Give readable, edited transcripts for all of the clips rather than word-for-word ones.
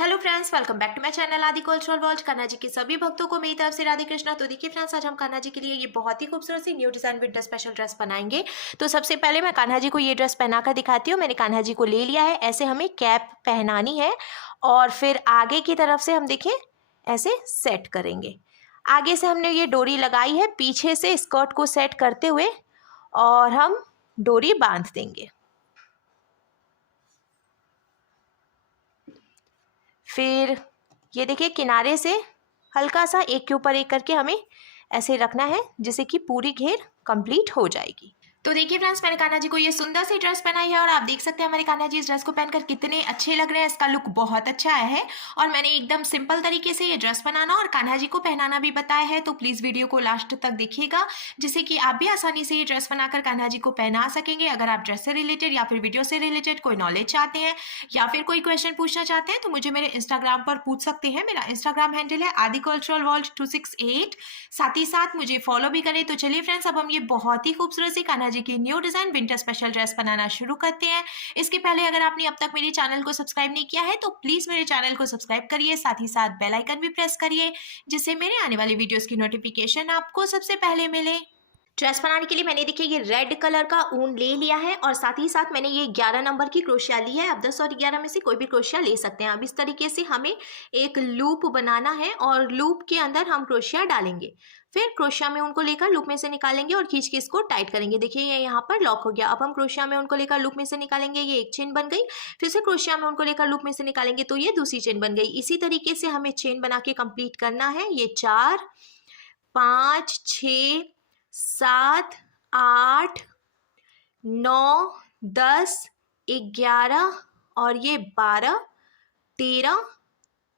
Hello friends, welcome back to my channel Aadi cultural world. Kanha ji के सभी भक्तों को मेरी तरफ से राधे कृष्णा। तो देखिए फ्रेंड्स, आज हम कान्हा जी के लिए ये बहुत ही खूबसूरत सी new design winter special dress बनाएंगे। तो सबसे पहले मैं कान्हा जी को ये ड्रेस पहनाकर दिखाती हूँ। मैंने कान्हा जी को ले लिया है। ऐसे हमें कैप पहनानी है और फिर आगे की तरफ से हम देखें ऐसे सेट करेंगे। आगे से हमने ये डोरी लगाई है, पीछे से स्कर्ट को सेट करते हुए और हम डोरी बांध देंगे। फिर ये देखिए, किनारे से हल्का सा एक के ऊपर एक करके हमें ऐसे रखना है, जिससे कि पूरी घेर कंप्लीट हो जाएगी। तो देखिए फ्रेंड्स, मैंने कान्हा जी को ये सुंदर सी ड्रेस पहनाई है और आप देख सकते हैं हमारे कान्हा जी इस ड्रेस को पहनकर कितने अच्छे लग रहे हैं। इसका लुक बहुत अच्छा आया है और मैंने एकदम सिंपल तरीके से ये ड्रेस बनाना और कान्हा जी को पहनाना भी बताया है। तो प्लीज़ वीडियो को लास्ट तक देखिएगा, जिससे कि आप भी आसानी से ये ड्रेस बनाकर कान्हा जी को पहना सकेंगे। अगर आप ड्रेस से रिलेटेड या फिर वीडियो से रिलेटेड कोई नॉलेज चाहते हैं या फिर कोई क्वेश्चन पूछना चाहते हैं तो मुझे मेरे इंस्टाग्राम पर पूछ सकते हैं। मेरा इंस्टाग्राम हैंडल है आदि कल्चरल वर्ल्ड 268। साथ ही साथ मुझे फॉलो भी करें। तो चलिए फ्रेंड्स, अब हम ये बहुत ही खूबसूरत सी कान्हा जी की new design winter special dress बनाना शुरू करते हैं। इसके पहले अगर आपने अब तक मेरे चैनल को सब्सक्राइब नहीं किया है तो प्लीज मेरे चैनल को सब्सक्राइब करिए, साथ ही साथ बेल आइकन भी प्रेस करिए, जिससे मेरे आने वाली वीडियोस की नोटिफिकेशन आपको सबसे पहले मिले। ड्रेस बनाने के लिए मैंने देखिए ये रेड कलर का ऊन ले लिया है और साथ ही साथ मैंने ये 11 नंबर की क्रोशिया ली है। आप 10 और 11 में से कोई भी क्रोशिया ले सकते हैं। अब इस तरीके से हमें एक लूप बनाना है और लूप के अंदर हम क्रोशिया डालेंगे। फिर क्रोशिया में उनको लेकर लूप में से निकालेंगे और खींच के इसको टाइट करेंगे। देखिए ये यहाँ पर लॉक हो गया। अब हम क्रोशिया में उनको लेकर लूप में से निकालेंगे, ये एक चेन बन गई। फिर से क्रोशिया में उनको लेकर लूप में से निकालेंगे तो ये दूसरी चेन बन गई। इसी तरीके से हमें चेन बना के कंप्लीट करना है। ये 4 5 6 7 8 9 10 11 और ये 12 13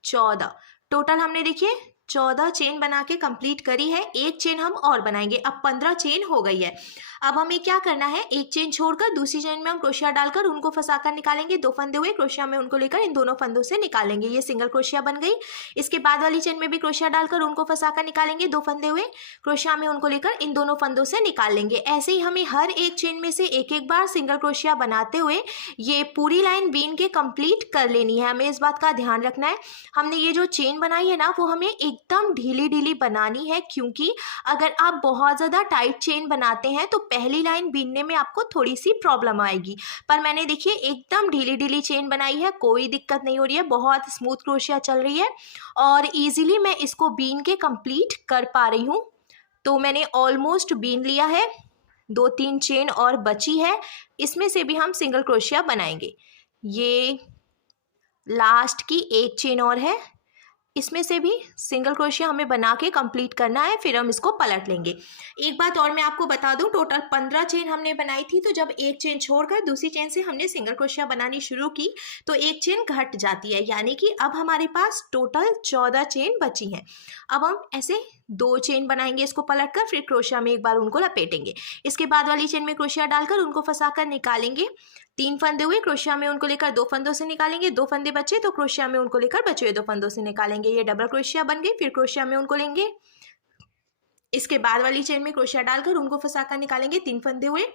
14 टोटल हमने देखिए 14 चेन बना के कंप्लीट करी है। एक चेन हम और बनाएंगे। अब 15 चेन हो गई है। अब हमें क्या करना है, एक चेन छोड़कर दूसरी चेन में हम क्रोशिया डालकर उनको फंसाकर निकालेंगे। 2 फंदे हुए, क्रोशिया में उनको लेकर इन दोनों फंदों से निकालेंगे। ये सिंगल क्रोशिया बन गई। इसके बाद वाली चेन में भी क्रोशिया डालकर उनको फंसाकर निकालेंगे। 2 फंदे हुए, क्रोशिया में उनको लेकर इन दोनों फंदों से निकाल लेंगे। ऐसे ही हमें हर एक चेन में से एक एक बार सिंगल क्रोशिया बनाते हुए ये पूरी लाइन बीन के कंप्लीट कर लेनी है। हमें इस बात का ध्यान रखना है, हमने ये जो चेन बनाई है ना वो हमें एकदम ढीली ढीली बनानी है, क्योंकि अगर आप बहुत ज़्यादा टाइट चेन बनाते हैं तो पहली लाइन बीनने में आपको थोड़ी सी प्रॉब्लम आएगी। पर मैंने देखिए एकदम ढीली ढीली चेन बनाई है, कोई दिक्कत नहीं हो रही है, बहुत स्मूथ क्रोशिया चल रही है और ईजिली मैं इसको बीन के कंप्लीट कर पा रही हूँ। तो मैंने ऑलमोस्ट बीन लिया है। 2-3 चेन और बची है, इसमें से भी हम सिंगल क्रोशिया बनाएंगे। ये लास्ट की एक चेन और है, इसमें से भी सिंगल क्रोशिया हमें बना के कंप्लीट करना है। फिर हम इसको पलट लेंगे। एक बात और मैं आपको बता दूं, टोटल 15 चेन हमने बनाई थी। तो जब एक चेन छोड़कर दूसरी चेन से हमने सिंगल क्रोशिया बनानी शुरू की तो एक चेन घट जाती है, यानी कि अब हमारे पास टोटल 14 चेन बची हैं। अब हम ऐसे 2 चेन बनाएंगे, इसको पलट कर फिर क्रोशिया में एक बार उनको लपेटेंगे। इसके बाद वाली चेन में क्रोशिया डालकर उनको फंसाकर निकालेंगे। 3 फंदे हुए, क्रोशिया में उनको लेकर 2 फंदों से निकालेंगे। 2 फंदे बचे तो क्रोशिया में उनको लेकर बचे हुए 2 फंदों से निकालेंगे। ये डबल क्रोशिया बन गई। फिर क्रोशिया में उनको लेंगे, इसके बाद वाली चेन में क्रोशिया डालकर उनको फंसाकर निकालेंगे। 3 फंदे हुए,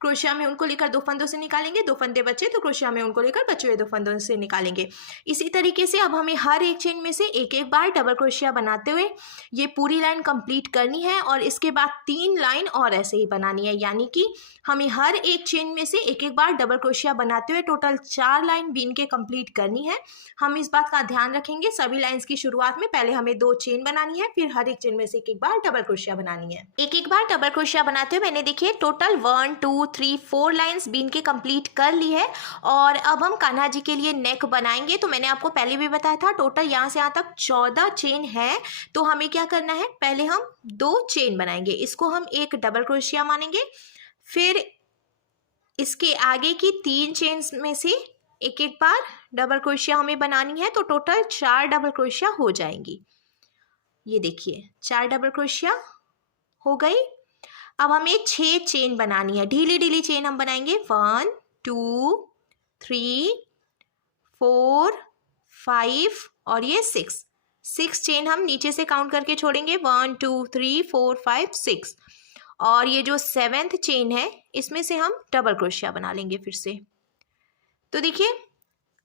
क्रोशिया में उनको लेकर 2 फंदों से निकालेंगे। 2 फंदे बचे तो क्रोशिया में उनको लेकर बचे हुए 2 फंदों से निकालेंगे। इसी तरीके से अब हमें हर एक चेन में से एक एक बार डबल क्रोशिया बनाते हुए ये पूरी लाइन कंप्लीट करनी है और इसके बाद 3 लाइन और ऐसे ही बनानी है, यानी कि हमें हर एक चेन में से एक एक बार डबल क्रोशिया बनाते हुए टोटल 4 लाइन बीन के कंप्लीट करनी है। हम इस बात का ध्यान रखेंगे, सभी लाइंस की शुरुआत में पहले हमें 2 चेन बनानी है, फिर हर एक चेन में से एक एक बार डबल क्रोशिया बनानी है। एक एक बार डबल क्रोशिया बनाते हुए मैंने देखिए टोटल 1 2 3 4 लाइंस बीन के कंप्लीट कर ली है। और अब हम कान्हा जी के लिए नेक बनाएंगे। तो मैंने आपको पहले भी बताया था, टोटल यहाँ से यहाँ तक 14 चेन है। तो हमें क्या करना है, पहले हम 2 चेन बनाएंगे, इसको हम एक डबल क्रोशिया मानेंगे। फिर इसके आगे की 3 चेन्स में से एक एक बार डबल क्रोशिया हमें बनानी है। तो टोटल 4 डबल क्रोशिया हो जाएंगी। ये देखिए 4 डबल क्रोशिया हो गई। अब हमें 6 चेन बनानी है, ढीली ढीली चेन हम बनाएंगे। 1 2 3 4 5 और ये 6 चेन हम नीचे से काउंट करके छोड़ेंगे। 1 2 3 4 5 6 और ये जो 7th चेन है इसमें से हम डबल क्रोशिया बना लेंगे फिर से। तो देखिए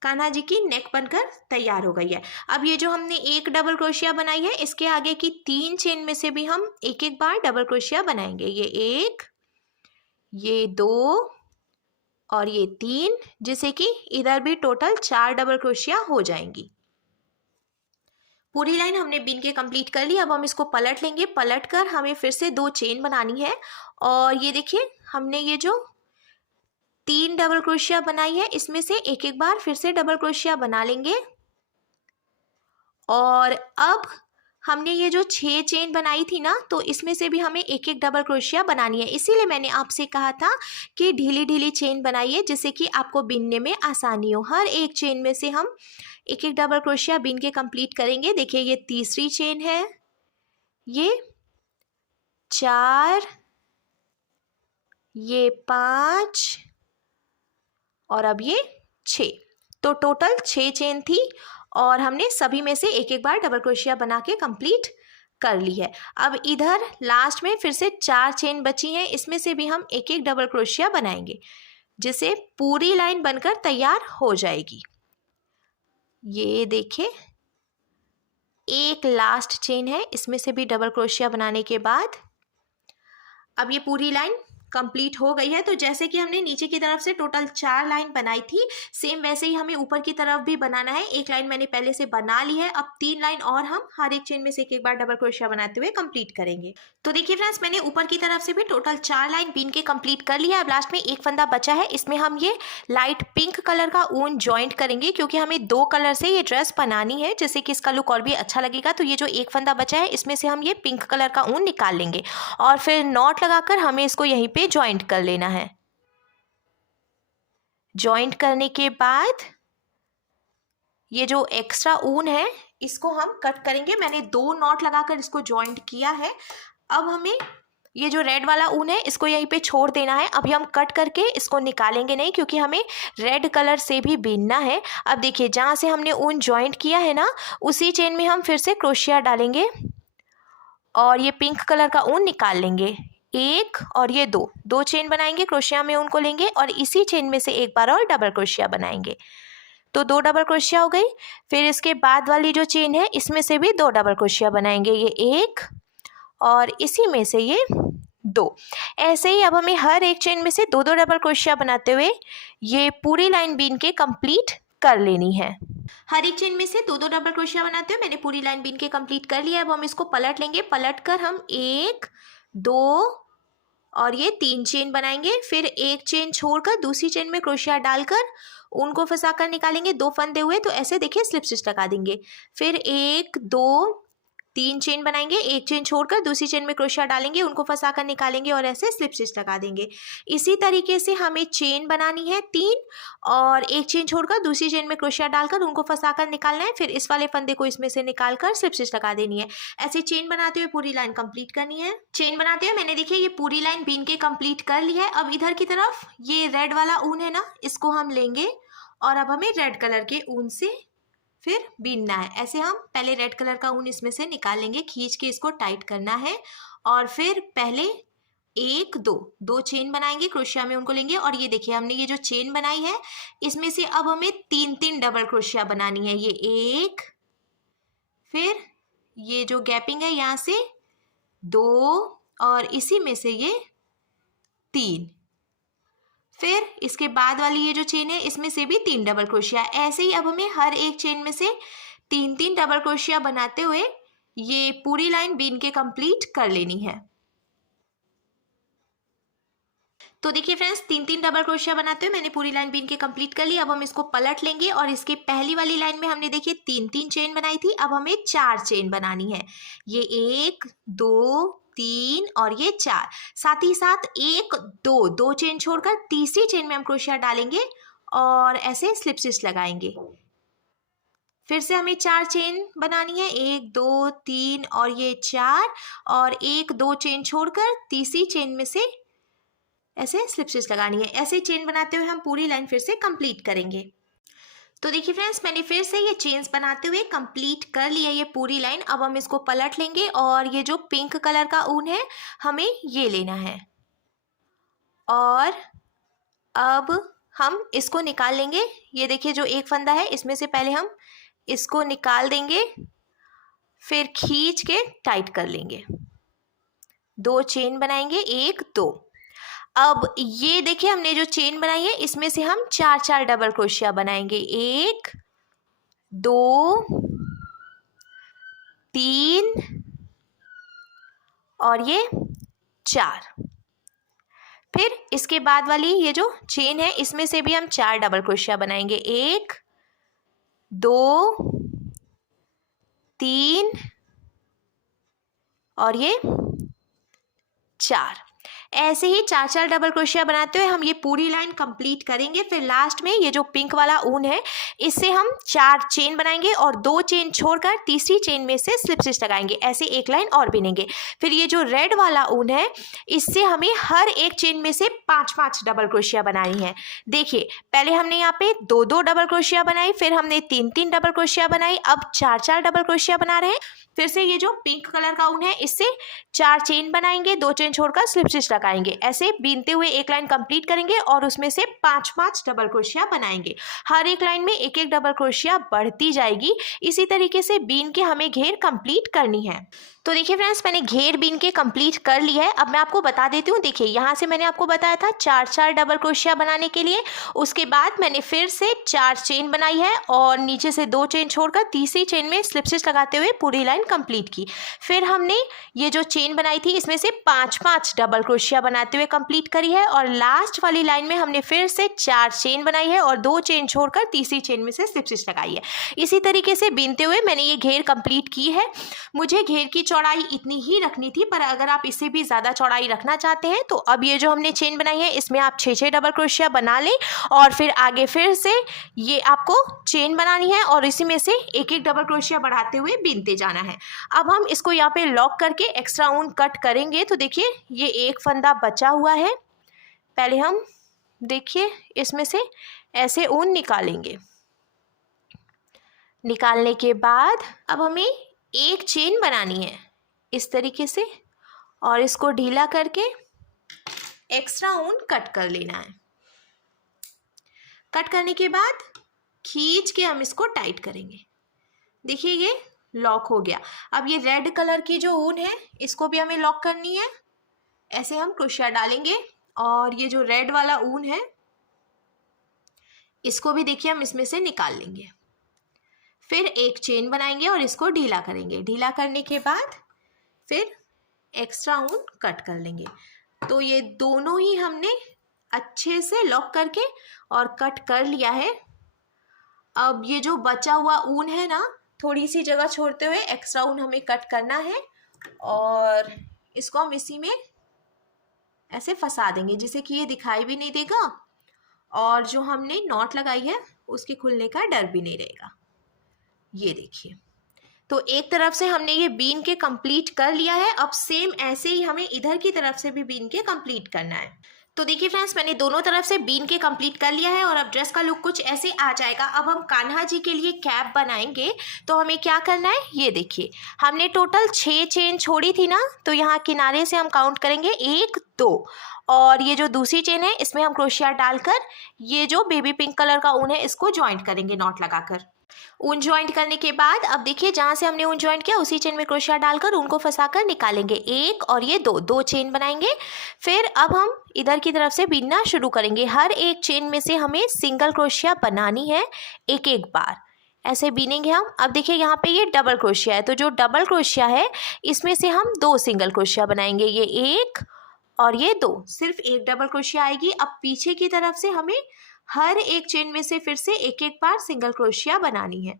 कान्हा जी की नेक बनकर तैयार हो गई है। अब ये जो हमने एक डबल क्रोशिया बनाई है, इसके आगे की 3 चेन में से भी हम एक एक बार डबल क्रोशिया बनाएंगे। ये 1, ये 2 और ये 3, जिससे कि इधर भी टोटल 4 डबल क्रोशिया हो जाएंगी। पूरी लाइन हमने बीन के कंप्लीट कर ली। अब हम इसको पलट लेंगे। पलट कर हमें फिर से 2 चेन बनानी है और ये देखिए हमने ये जो 3 डबल क्रोशिया बनाई है, इसमें से एक एक बार फिर से डबल क्रोशिया बना लेंगे। और अब हमने ये जो 6 चेन बनाई थी ना, तो इसमें से भी हमें एक एक डबल क्रोशिया बनानी है। इसीलिए मैंने आपसे कहा था कि ढीली ढीली चेन बनाइए, जिससे कि आपको बिनने में आसानी हो। हर एक चेन में से हम एक एक डबल क्रोशिया बिन के कंप्लीट करेंगे। देखिए ये तीसरी चेन है, ये 4, ये 5 और अब ये 6। तो टोटल 6 चेन थी और हमने सभी में से एक एक बार डबल क्रोशिया बना के कंप्लीट कर ली है। अब इधर लास्ट में फिर से 4 चेन बची हैं, इसमें से भी हम एक एक डबल क्रोशिया बनाएंगे, जिससे पूरी लाइन बनकर तैयार हो जाएगी। ये देखिए एक लास्ट चेन है, इसमें से भी डबल क्रोशिया बनाने के बाद अब ये पूरी लाइन कंप्लीट हो गई है। तो जैसे कि हमने नीचे की तरफ से टोटल 4 लाइन बनाई थी, सेम वैसे ही हमें ऊपर की तरफ भी बनाना है। एक लाइन मैंने पहले से बना ली है, अब 3 लाइन और हम हर एक चेन में से एक एक बार डबल क्रोशिया बनाते हुए कंप्लीट करेंगे। तो देखिए फ्रेंड्स, मैंने ऊपर की तरफ से भी टोटल 4 लाइन बीन के कंप्लीट कर लिया है। अब लास्ट में एक फंदा बचा है, इसमें हम ये लाइट पिंक कलर का ऊन ज्वाइंट करेंगे, क्योंकि हमें 2 कलर से ये ड्रेस बनानी है, जिससे कि इसका लुक और भी अच्छा लगेगा। तो ये जो एक फंदा बचा है, इसमें से हम ये पिंक कलर का ऊन निकाल लेंगे और फिर नॉट लगाकर हमें इसको यहीं पे ज्वाइंट कर लेना है। ज्वाइंट करने के बाद ये जो एक्स्ट्रा ऊन है, इसको हम कट करेंगे। मैंने 2 नॉट लगाकर इसको ज्वाइंट किया है। अब हमें ये जो रेड वाला ऊन है, इसको यहीं पे छोड़ देना है। अभी हम कट करके इसको निकालेंगे नहीं, क्योंकि हमें रेड कलर से भी बीनना है। अब देखिए जहाँ से हमने ऊन ज्वाइंट किया है ना, उसी चेन में हम फिर से क्रोशिया डालेंगे और ये पिंक कलर का ऊन निकाल लेंगे। 1 और ये 2 चेन बनाएंगे, क्रोशिया में ऊन को लेंगे और इसी चेन में से एक बार और डबल क्रोशिया बनाएंगे। तो 2 डबल क्रोशिया हो गई। फिर इसके बाद वाली जो चेन है, इसमें से भी 2 डबल क्रोशिया बनाएंगे। ये 1 और इसी में से ये 2। ऐसे ही अब हमें हर एक चेन में से 2 डबल क्रोशिया बनाते हुए ये पूरी लाइन बीन के कंप्लीट कर लेनी है। हर एक चेन में से 2 डबल क्रोशिया बनाते हुए मैंने पूरी लाइन बीन के कंप्लीट कर लिया है। अब हम इसको पलट लेंगे। पलट कर हम 1, 2 और ये 3 चेन बनाएंगे। फिर एक चेन छोड़कर दूसरी चेन में क्रोशिया डालकर उनको फंसाकर निकालेंगे। 2 फंदे हुए तो ऐसे देखिए स्लिप स्टिच लगा देंगे। फिर 1, 2, 3 चेन बनाएंगे, एक चेन छोड़कर दूसरी चेन में क्रोशिया डालेंगे, उनको फंसाकर निकालेंगे और ऐसे स्लिप स्टिच लगा देंगे। इसी तरीके से हमें चेन बनानी है 3 और एक चेन छोड़कर दूसरी चेन में क्रोशिया डालकर उनको फंसाकर निकालना है। फिर इस वाले फंदे को इसमें से निकालकर स्लिप स्टिच लगा देनी है। ऐसे चेन बनाते हुए पूरी लाइन कंप्लीट करनी है। चेन बनाते हुए मैंने देखिए ये पूरी लाइन बीन के कंप्लीट कर ली है। अब इधर की तरफ ये रेड वाला ऊन है ना, इसको हम लेंगे और अब हमें रेड कलर के ऊन से फिर बीनना है। ऐसे हम पहले रेड कलर का ऊन इसमें से निकाल लेंगे, खींच के इसको टाइट करना है और फिर पहले 1, 2 चेन बनाएंगे, क्रोशिया में उनको लेंगे और ये देखिए हमने ये जो चेन बनाई है, इसमें से अब हमें 3 डबल क्रोशिया बनानी है। ये 1, फिर ये जो गैपिंग है यहाँ से 2 और इसी में से ये 3। फिर इसके बाद वाली ये जो चेन है, इसमें से भी 3 डबल क्रोशिया। ऐसे ही अब हमें हर एक चेन में से 3 डबल क्रोशिया बनाते हुए ये पूरी लाइन बीन के कंप्लीट कर लेनी है। तो देखिए फ्रेंड्स, 3 डबल क्रोशिया बनाते हुए मैंने पूरी लाइन बीन के कंप्लीट कर ली। अब हम इसको पलट लेंगे और इसके पहली वाली लाइन में हमने देखिए 3 चेन बनाई थी, अब हमें 4 चेन बनानी है। ये 1, 2, 3 और ये 4। साथ ही साथ 1, 2 चेन छोड़कर तीसरी चेन में हम क्रोशिया डालेंगे और ऐसे स्लिप स्टिच लगाएंगे। फिर से हमें 4 चेन बनानी है, 1, 2, 3 और ये 4 और 1, 2 चेन छोड़कर तीसरी चेन में से ऐसे स्लिप स्टिच लगानी है। ऐसे चेन बनाते हुए हम पूरी लाइन फिर से कंप्लीट करेंगे। तो देखिए फ्रेंड्स, मैंने फिर से ये चेन्स बनाते हुए कंप्लीट कर लिया ये पूरी लाइन। अब हम इसको पलट लेंगे और ये जो पिंक कलर का ऊन है, हमें ये लेना है और अब हम इसको निकाल लेंगे। ये देखिए जो एक फंदा है इसमें से पहले हम इसको निकाल देंगे, फिर खींच के टाइट कर लेंगे। 2 चेन बनाएंगे, 1 2। अब ये देखिए हमने जो चेन बनाई है इसमें से हम 4 डबल क्रोशिया बनाएंगे। 1 2 3 और ये 4। फिर इसके बाद वाली ये जो चेन है इसमें से भी हम 4 डबल क्रोशिया बनाएंगे। 1 2 3 और ये 4। ऐसे ही 4 डबल क्रोशिया बनाते हुए हम ये पूरी लाइन कंप्लीट करेंगे। फिर लास्ट में ये जो पिंक वाला ऊन है इससे हम 4 चेन बनाएंगे और 2 चेन छोड़कर तीसरी चेन में से स्लिप स्टिच लगाएंगे। ऐसे एक लाइन और बिनेंगे। फिर ये जो रेड वाला ऊन है इससे हमें हर एक चेन में से 5 डबल क्रोशिया बनानी है। देखिए पहले हमने यहाँ पे 2 डबल क्रोशिया बनाई, फिर हमने 3 डबल क्रोशिया बनाई, अब 4 डबल क्रोशिया बना रहे हैं। फिर से ये जो पिंक कलर का ऊन है इससे 4 चेन बनाएंगे, 2 चेन छोड़कर स्लिप स्टिच लगाएंगे। ऐसे बीनते हुए एक लाइन कंप्लीट करेंगे और उसमें से 5 डबल क्रोशिया बनाएंगे। हर एक लाइन में 1 डबल क्रोशिया बढ़ती जाएगी। इसी तरीके से बीन के हमें घेर कंप्लीट करनी है। तो देखिए फ्रेंड्स मैंने घेर बीन के कंप्लीट कर लिया है। अब मैं आपको बता देती हूँ। देखिए यहाँ से मैंने आपको बताया था 4 डबल क्रोशिया बनाने के लिए। उसके बाद मैंने फिर से 4 चेन बनाई है और नीचे से 2 चेन छोड़कर तीसरी चेन में स्लिप स्टिच लगाते हुए पूरी लाइन कंप्लीट की। फिर हमने ये जो चेन बनाई थी इसमें से 5 डबल क्रोशिया बनाते हुए कंप्लीट करी है और लास्ट वाली लाइन में हमने फिर से 4 चेन बनाई है और 2 चेन छोड़कर तीसरी चेन में से स्लिप स्टिच लगाई है। इसी तरीके से बीनते हुए मैंने ये घेर कंप्लीट की है। मुझे घेर की चौड़ाई इतनी ही रखनी थी, पर अगर आप इससे भी ज़्यादा चौड़ाई रखना चाहते हैं तो अब ये जो हमने चेन बनाई है इसमें आप 6 डबल क्रोशिया बना लें और फिर आगे फिर से ये आपको चेन बनानी है और इसी में से 1 डबल क्रोशिया बढ़ाते हुए बीनते जाना है। अब हम इसको यहाँ पे लॉक करके एक्स्ट्रा ऊन कट करेंगे। तो देखिए ये एक फंदा बचा हुआ है। पहले हम देखिए इसमें से ऐसे ऊन निकालेंगे। निकालने के बाद अब हमें एक चेन बनानी है इस तरीके से और इसको ढीला करके एक्स्ट्रा ऊन कट कर लेना है। कट करने के बाद खींच के हम इसको टाइट करेंगे। देखिए ये लॉक हो गया। अब ये रेड कलर की जो ऊन है इसको भी हमें लॉक करनी है। ऐसे हम क्रोशिया डालेंगे और ये जो रेड वाला ऊन है इसको भी देखिए हम इसमें से निकाल लेंगे। फिर एक चेन बनाएंगे और इसको ढीला करेंगे। ढीला करने के बाद फिर एक्स्ट्रा ऊन कट कर लेंगे। तो ये दोनों ही हमने अच्छे से लॉक करके और कट कर लिया है। अब ये जो बचा हुआ ऊन है ना, थोड़ी सी जगह छोड़ते हुए एक्स्ट्रा ऊन हमें कट करना है और इसको हम इसी में ऐसे फंसा देंगे जिससे कि ये दिखाई भी नहीं देगा और जो हमने नॉट लगाई है उसके खुलने का डर भी नहीं रहेगा। ये देखिए तो एक तरफ से हमने ये बीन के कंप्लीट कर लिया है। अब सेम ऐसे ही हमें इधर की तरफ से भी बीन के कंप्लीट करना है। तो देखिए फ्रेंड्स मैंने दोनों तरफ से बीन के कंप्लीट कर लिया है और अब ड्रेस का लुक कुछ ऐसे आ जाएगा। अब हम कान्हा जी के लिए कैप बनाएंगे। तो हमें क्या करना है, ये देखिए हमने टोटल 6 चेन छोड़ी थी ना, तो यहाँ किनारे से हम काउंट करेंगे 1 2 और ये जो दूसरी चेन है इसमें हम क्रोशिया डालकर ये जो बेबी पिंक कलर का ऊन है इसको ज्वाइंट करेंगे नॉट लगाकर। ऊन ज्वाइंट करने के बाद अब देखिए जहाँ से हमने ऊन ज्वाइंट किया उसी चेन में क्रोशिया डालकर उनको फंसाकर निकालेंगे। 1 और ये 2 चेन बनाएंगे। फिर अब हम इधर की तरफ से बीनना शुरू करेंगे। हर एक चेन में से हमें सिंगल क्रोशिया बनानी है एक एक बार। ऐसे बीनेंगे हम। अब देखिए यहाँ पे ये डबल क्रोशिया है, तो जो डबल क्रोशिया है इसमें से हम 2 सिंगल क्रोशिया बनाएंगे। ये 1 और ये 2, सिर्फ एक डबल क्रोशिया आएगी। अब पीछे की तरफ से हमें हर एक चेन में से फिर से एक एक बार सिंगल क्रोशिया बनानी है।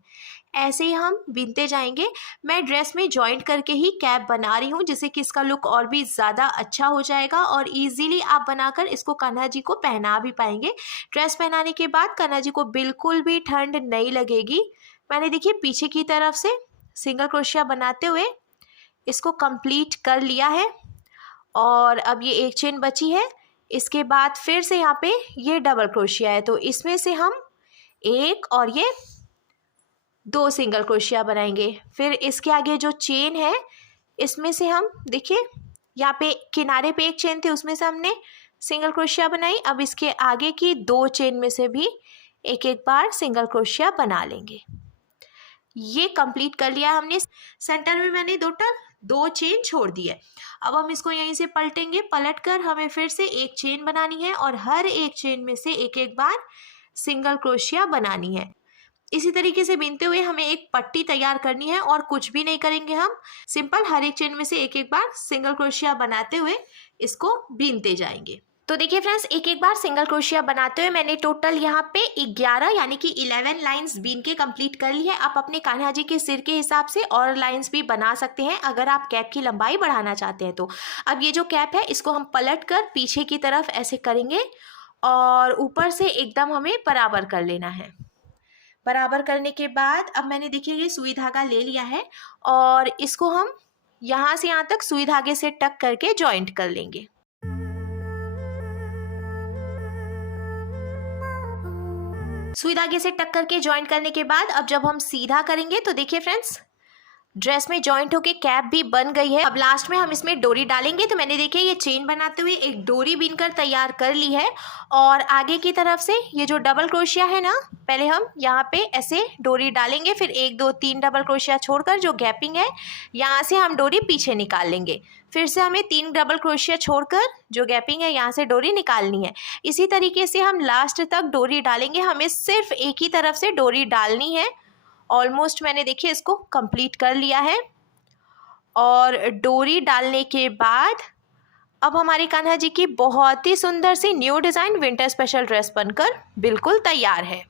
ऐसे ही हम बीनते जाएंगे। मैं ड्रेस में जॉइंट करके ही कैप बना रही हूँ जिससे कि इसका लुक और भी ज़्यादा अच्छा हो जाएगा और इजीली आप बनाकर इसको कान्हा जी को पहना भी पाएंगे। ड्रेस पहनाने के बाद कान्हा जी को बिल्कुल भी ठंड नहीं लगेगी। मैंने देखिए पीछे की तरफ से सिंगल क्रोशिया बनाते हुए इसको कंप्लीट कर लिया है और अब ये एक चेन बची है। इसके बाद फिर से यहाँ पे ये डबल क्रोशिया है, तो इसमें से हम 1 और ये 2 सिंगल क्रोशिया बनाएंगे। फिर इसके आगे जो चेन है इसमें से हम देखिए यहाँ पे किनारे पे एक चेन थी उसमें से हमने सिंगल क्रोशिया बनाई। अब इसके आगे की 2 चेन में से भी एक एक बार सिंगल क्रोशिया बना लेंगे। ये कंप्लीट कर लिया हमने। सेंटर में मैंने टोटल 2 चेन छोड़ दी है। अब हम इसको यहीं से पलटेंगे। पलट कर हमें फिर से एक चेन बनानी है और हर एक चेन में से एक एक बार सिंगल क्रोशिया बनानी है। इसी तरीके से बीनते हुए हमें एक पट्टी तैयार करनी है और कुछ भी नहीं करेंगे हम। सिंपल हर एक चेन में से एक एक बार सिंगल क्रोशिया बनाते हुए इसको बीनते जाएंगे। तो देखिए फ्रेंड्स, एक एक बार सिंगल क्रोशिया बनाते हुए मैंने टोटल यहाँ पे 11 यानी कि 11 लाइंस बीन के कंप्लीट कर ली है। आप अपने कान्हा जी के सिर के हिसाब से और लाइंस भी बना सकते हैं अगर आप कैप की लंबाई बढ़ाना चाहते हैं तो। अब ये जो कैप है इसको हम पलट कर पीछे की तरफ ऐसे करेंगे और ऊपर से एकदम हमें बराबर कर लेना है। बराबर करने के बाद अब मैंने देखिए ये सुई धागा ले लिया है और इसको हम यहाँ से यहाँ तक सुई धागे से टक करके जॉइंट कर लेंगे। सुई धागे से टक करके जॉइंट करने के बाद अब जब हम सीधा करेंगे तो देखिए फ्रेंड्स, ड्रेस में जॉइंट होके कैप भी बन गई है। अब लास्ट में हम इसमें डोरी डालेंगे। तो मैंने देखिए ये चेन बनाते हुए एक डोरी बीनकर तैयार कर ली है और आगे की तरफ से ये जो डबल क्रोशिया है ना, पहले हम यहाँ पे ऐसे डोरी डालेंगे, फिर 1 2 3 डबल क्रोशिया छोड़कर जो गैपिंग है यहाँ से हम डोरी पीछे निकाल लेंगे। फिर से हमें 3 डबल क्रोशिया छोड़कर जो गैपिंग है यहाँ से डोरी निकालनी है। इसी तरीके से हम लास्ट तक डोरी डालेंगे। हमें सिर्फ एक ही तरफ से डोरी डालनी है। ऑलमोस्ट मैंने देखिए इसको कंप्लीट कर लिया है और डोरी डालने के बाद अब हमारी कान्हा जी की बहुत ही सुंदर सी new design winter special dress बनकर बिल्कुल तैयार है।